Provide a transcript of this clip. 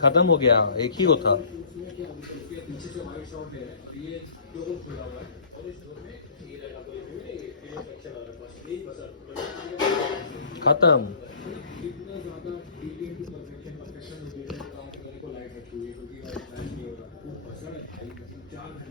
खत्म हो गया, एक ही वो था। खत्म।